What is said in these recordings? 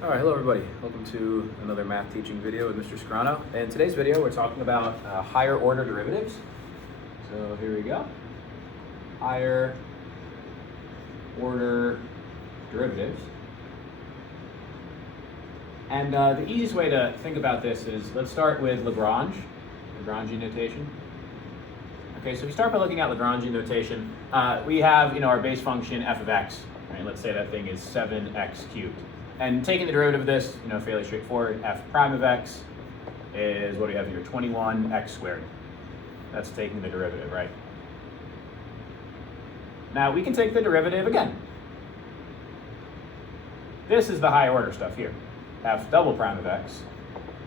All right, hello everybody. Welcome to another math teaching video with Mr. Scarano. In today's video, we're talking about higher order derivatives. So here we go. Higher order derivatives. And the easiest way to think about this is, let's start with Lagrangian notation. Okay, so if you start by looking at Lagrangian notation, we have our base function f of x. Right? Let's say that thing is 7x cubed. And taking the derivative of this, fairly straightforward. F prime of x is, what do we have here? 21x squared. That's taking the derivative, right? Now we can take the derivative again. This is the higher order stuff here. F double prime of x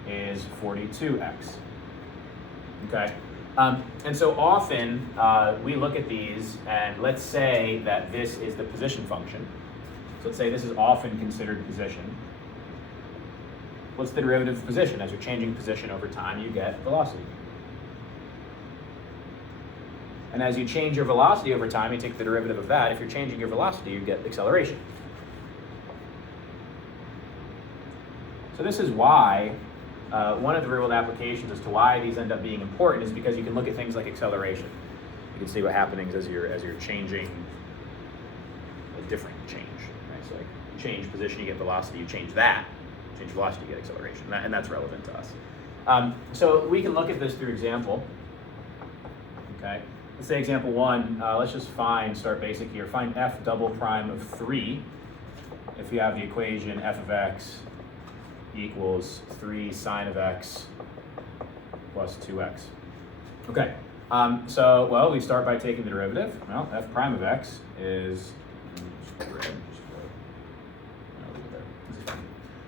is 42x. Okay? And so often we look at these and let's say that this is the position function. So let's say this is often considered position. What's the derivative of position? As you're changing position over time, you get velocity. And as you change your velocity over time, you take the derivative of that. If you're changing your velocity, you get acceleration. So this is why one of the real-world applications as to why these end up being important is because you can look at things like acceleration. You can see what happens as you're changing a different change. So like you change position, you get velocity. You change that, change velocity, you get acceleration, and that's relevant to us. So we can look at this through example. Okay, let's say example one. Let's just start basic here. Find f double prime of 3 if you have the equation f of x equals 3 sine of x plus 2x. Okay, so we start by taking the derivative. Well, f prime of x is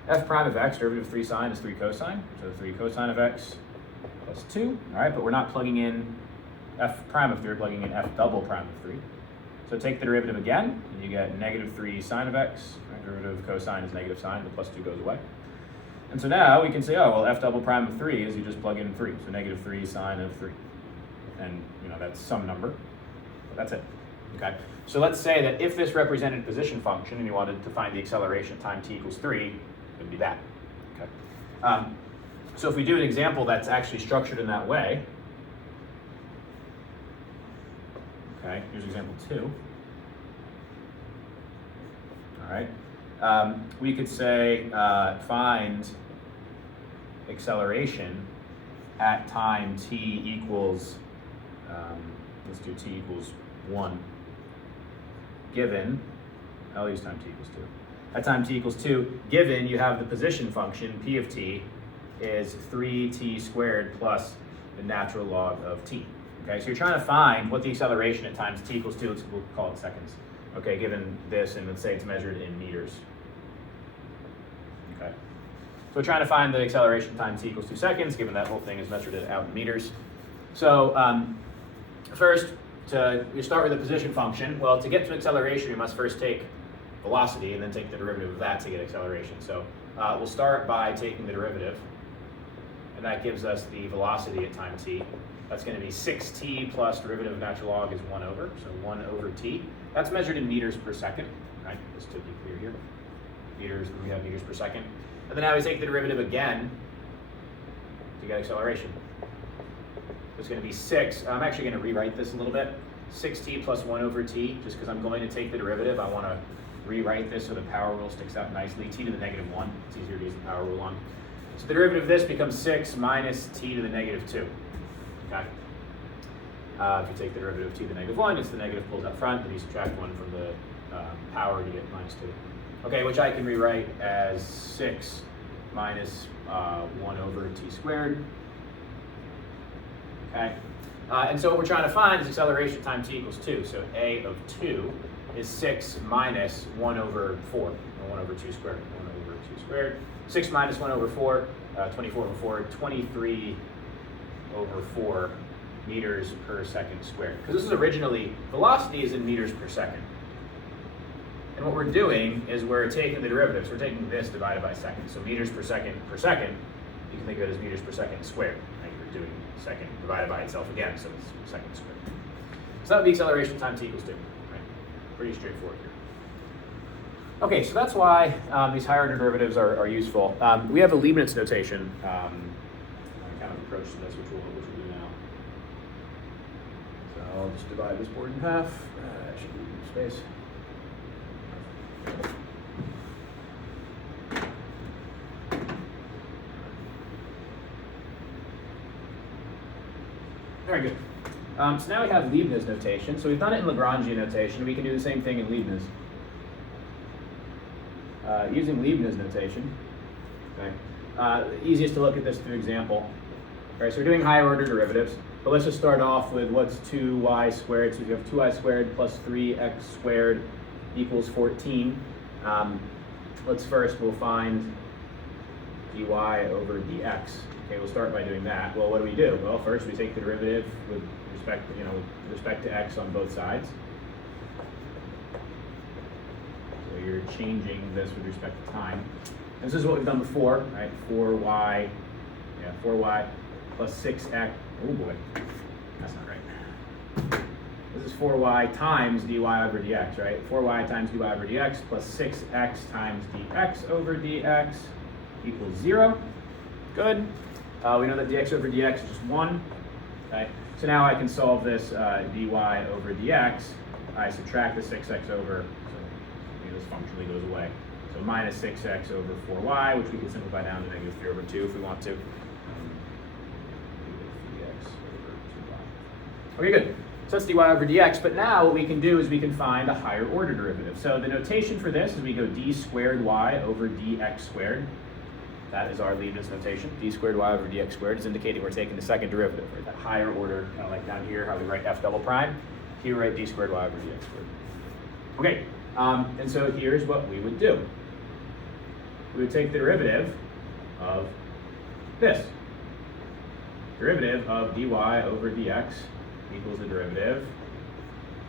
f prime of x, derivative of 3 sine is 3 cosine, so 3 cosine of x plus 2, all right, but we're not plugging in f prime of 3, we're plugging in f double prime of 3. So take the derivative again, and you get negative 3 sine of x, right? Derivative of cosine is negative sine, the plus 2 goes away. And so now we can say, oh, well, f double prime of 3 is you just plug in 3, so negative 3 sine of 3. And, that's some number, but that's it, okay? So let's say that if this represented a position function and you wanted to find the acceleration at time t equals 3, it would be that. Okay. So if we do an example that's actually structured in that way, okay, here's example 2. All right, we could say find acceleration at time t equals, let's do t equals 1, given, I'll use time t equals 2. At time t equals 2, given you have the position function, p of t, is 3t squared plus the natural log of t. Okay, so you're trying to find what the acceleration at times t equals 2, we'll call it seconds. Okay, given this, and let's say it's measured in meters. Okay, so we're trying to find the acceleration time t equals 2 seconds, given that whole thing is measured out in meters. So first, you start with a position function. Well, to get to acceleration, you must first take velocity and then take the derivative of that to get acceleration. So we'll start by taking the derivative, and that gives us the velocity at time t. That's going to be 6t plus derivative of natural log is 1 over, so 1 over t. That's measured in meters per second, right? Just to be clear here. Meters, we have meters per second. And then now we take the derivative again to get acceleration. It's going to be 6. I'm actually going to rewrite this a little bit. 6t plus 1 over t, just because I'm going to take the derivative, I want to rewrite this so the power rule sticks out nicely. T to the negative 1. It's easier to use the power rule on. So the derivative of this becomes 6 minus t to the negative 2. Okay. If you take the derivative of t to the negative 1, it's the negative pulls out front, then you subtract 1 from the power to get minus 2. Okay, which I can rewrite as 6 minus 1 over t squared. Okay, and so what we're trying to find is acceleration time t equals 2. So a of 2 is 6 minus 1 over 4, or 1 over 2 squared. 1 over 2 squared. 6 minus 1 over 4, 24 over 4, 23 over 4 meters per second squared. Because this is originally, velocity is in meters per second. And what we're doing is we're taking the derivatives. We're taking this divided by second. So meters per second, you can think of it as meters per second squared. Right? You're doing second divided by itself again, so it's second squared. So that would be acceleration time t equals 2. Right? Pretty straightforward here. Okay, so that's why these higher order derivatives are useful. We have a Leibniz notation kind of approach to this, which we'll do now. So I'll just divide this board in half. That should leave space. Very good. So now we have Leibniz notation. So we've done it in Lagrangian notation. We can do the same thing in Leibniz. Using Leibniz notation, okay, easiest to look at this through example. Okay, so we're doing higher order derivatives, but let's just start off with what's 2y squared. So we have 2y squared plus 3x squared equals 14. We'll find dy over dx. Okay, we'll start by doing that. Well, what do? Well, first we take the derivative with respect to x on both sides. So you're changing this with respect to time. And this is what we've done before, right? 4y plus 6x. Oh boy, that's not right. This is 4y times dy over dx, right? 4y times dy over dx plus 6x times dx over dx equals 0. Good. We know that dx over dx is just 1. Okay. So now I can solve this dy over dx. I subtract the 6x over, so this functionally goes away. So minus 6x over 4y, which we can simplify down to negative 3 over 2 if we want to. Dx over 2y. Okay, good. So that's dy over dx, but now what we can do is we can find a higher order derivative. So the notation for this is we go d squared y over dx squared. That is our Leibniz notation. D squared y over dx squared is indicating we're taking the second derivative, right? That higher order, kind of like down here, how we write f double prime. Here we write d squared y over dx squared. Okay, and so here's what we would do. We would take the derivative of this. Derivative of dy over dx equals the derivative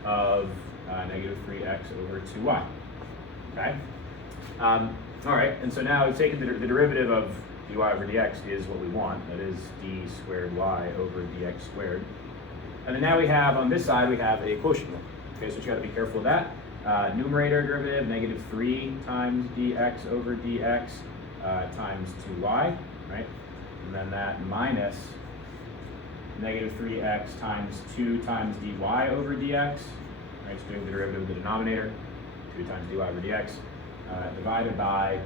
of negative 3x over 2y. Okay? All right, and so now we've taken the derivative of dy over dx is what we want. That is d squared y over dx squared. And then now we have, on this side, we have a quotient rule. Okay, so you got to be careful of that. Numerator derivative, negative 3 times dx over dx times 2y, right? And then that minus negative 3x times 2 times dy over dx, right? So doing the derivative of the denominator, 2 times dy over dx, divided by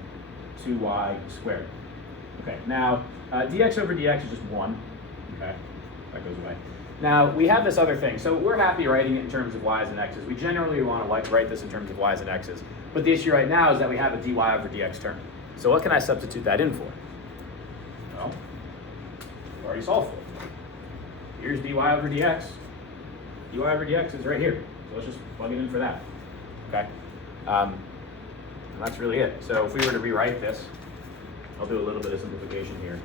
2y squared. Okay, now dx over dx is just 1, okay? That goes away. Now, we have this other thing. So we're happy writing it in terms of y's and x's. We generally want to write this in terms of y's and x's. But the issue right now is that we have a dy over dx term. So what can I substitute that in for? Well, we've already solved for it. Here's dy over dx. dy over dx is right here. So let's just plug it in for that. Okay? And that's really it. So if we were to rewrite this, I'll do a little bit of simplification here.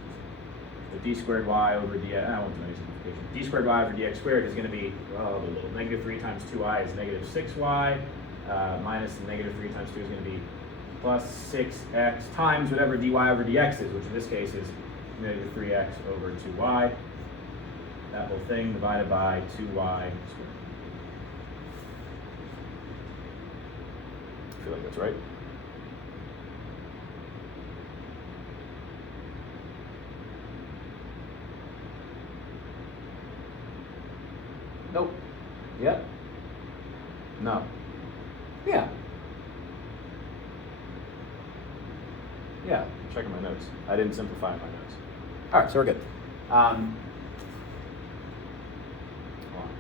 So d squared y over dx, I won't do any simplification. D squared y over dx squared is going to be, well, a little negative 3 times 2y is negative 6y, minus the negative 3 times 2 is going to be plus 6x times whatever dy over dx is, which in this case is negative 3x over 2y. That whole thing divided by 2y squared. I feel like that's right. Nope. Yep. No. Yeah. Yeah, I'm checking my notes. I didn't simplify my notes. All right, so we're good.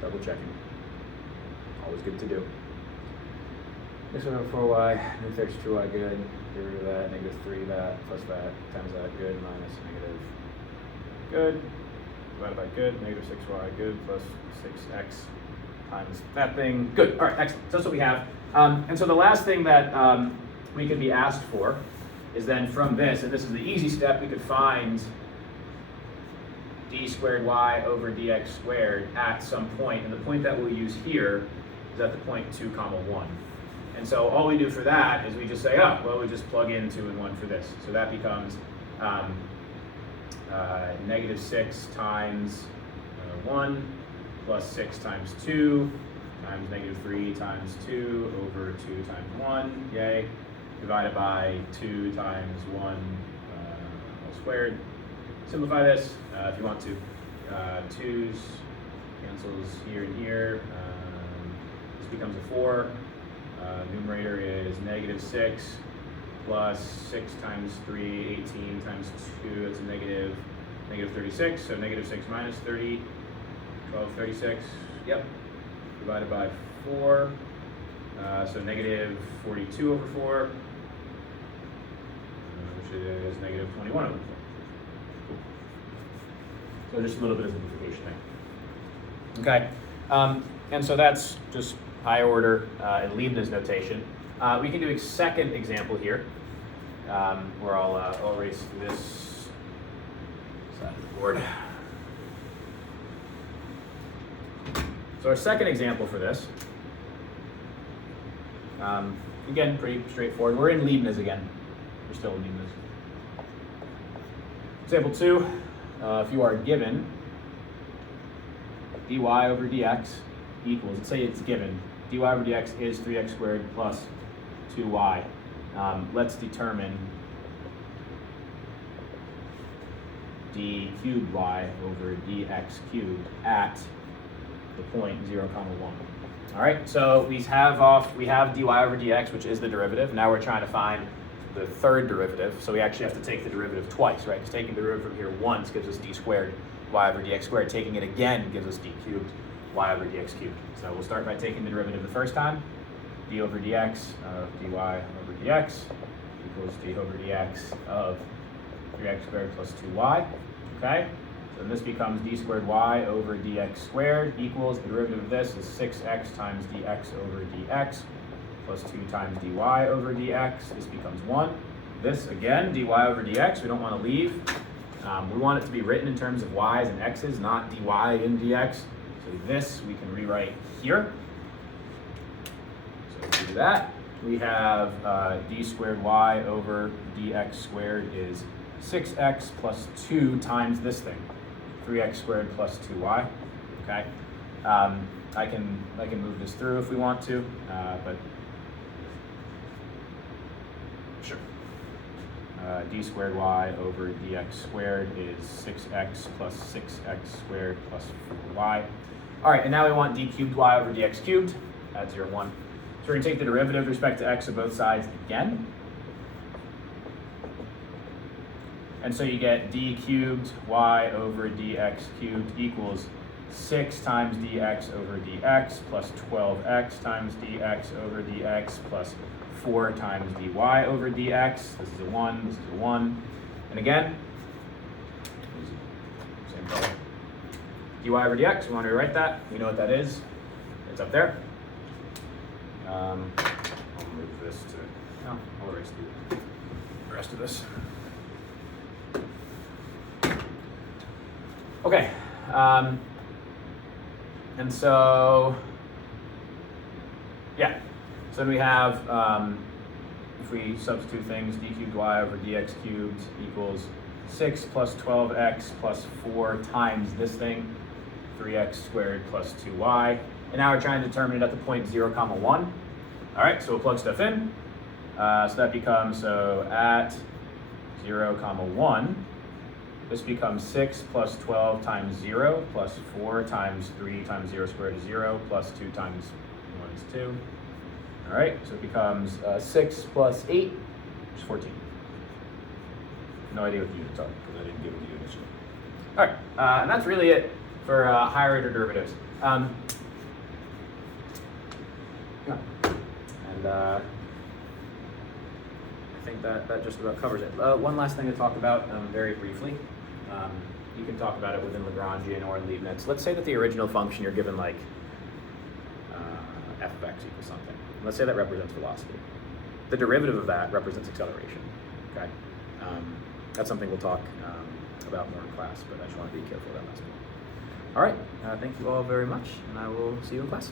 Double checking. Always good to do. This one over 4y, negative 32y, good. Get rid of that, negative 3 that, plus that, times that, good, minus negative, good. Divided by good, negative 6y, good, plus 6x times that thing, good. All right, excellent. So that's what we have. And so the last thing that we could be asked for is then from this, and this is the easy step, we could find d squared y over dx squared at some point, and the point that we'll use here is at the point 2 comma 1. And so all we do for that is we just say, oh, well, we just plug in 2 and 1 for this. So that becomes negative 6 times 1 plus 6 times 2 times negative 3 times 2 over 2 times 1, yay. divided by 2 times 1 all squared. Simplify this if you want to. 2's cancels here and here. This becomes a 4. Numerator is negative 6 plus 6 times 3, 18 times 2, that's a negative 36. So negative 6 minus 30, 12, 36. Yep. Divided by 4. So negative 42 over 4, which is negative 21 over 4. Cool. So just a little bit of simplification there. Okay, and so that's just higher order in Leibniz notation. We can do a second example here, where I'll erase this side of the board. So our second example for this, again, pretty straightforward. We're in Leibniz again. We're still in Leibniz. Example 2, if you are given dy over dx equals, let's say it's given, dy over dx is 3x squared plus 2y. Let's determine d cubed y over dx cubed at the point 0, 1. All right, so we have dy over dx, which is the derivative. Now we're trying to find the third derivative, so we actually have to take the derivative twice, right? Because taking the derivative from here once gives us d squared y over dx squared. Taking it again gives us d cubed y over dx cubed. So we'll start by taking the derivative the first time. D over dx of dy over dx equals d over dx of 3x squared plus 2y. Okay, so this becomes d squared y over dx squared equals, the derivative of this is 6x times dx over dx plus 2 times dy over dx. This becomes 1. This, again, dy over dx, we don't want to leave. We want it to be written in terms of y's and x's, not dy in dx. So this we can rewrite here. So to do that, we have d squared y over dx squared is 6x plus 2 times this thing, 3x squared plus 2y. Okay, I can move this through if we want to, but sure. D squared y over dx squared is 6x plus 6x squared plus 4y. All right, and now we want d cubed y over dx cubed at 0, 1. So we're going to take the derivative with respect to x of both sides again. And so you get d cubed y over dx cubed equals 6 times dx over dx plus 12x times dx over dx plus 4 times dy over dx. This is a 1, this is a 1. And again, same color. dy over dx, we want to rewrite that. We know what that is. It's up there. I'll move this to, no, I'll erase the rest of this. Okay, and so, yeah, so then we have, if we substitute things, d cubed y over dx cubed equals 6 plus 12x plus 4 times this thing, 3x squared plus 2y. And now we're trying to determine it at the point 0, 1. All right, so we'll plug stuff in. So that becomes, so at 0, 1, this becomes 6 plus 12 times 0 plus 4 times 3 times 0 squared is 0 plus 2 times 1 is 2. All right, so it becomes 6 plus 8, which is 14. No idea what the units are because I didn't give them the units. All right, and that's really it for higher order derivatives. Yeah, and I think that just about covers it. One last thing to talk about very briefly. You can talk about it within Lagrangian or in Leibniz. Let's say that the original function you're given like f of x equals something. Let's say that represents velocity. The derivative of that represents acceleration. Okay, that's something we'll talk about more in class, but I just want to be careful of that last one. All right, thank you all very much, and I will see you in class.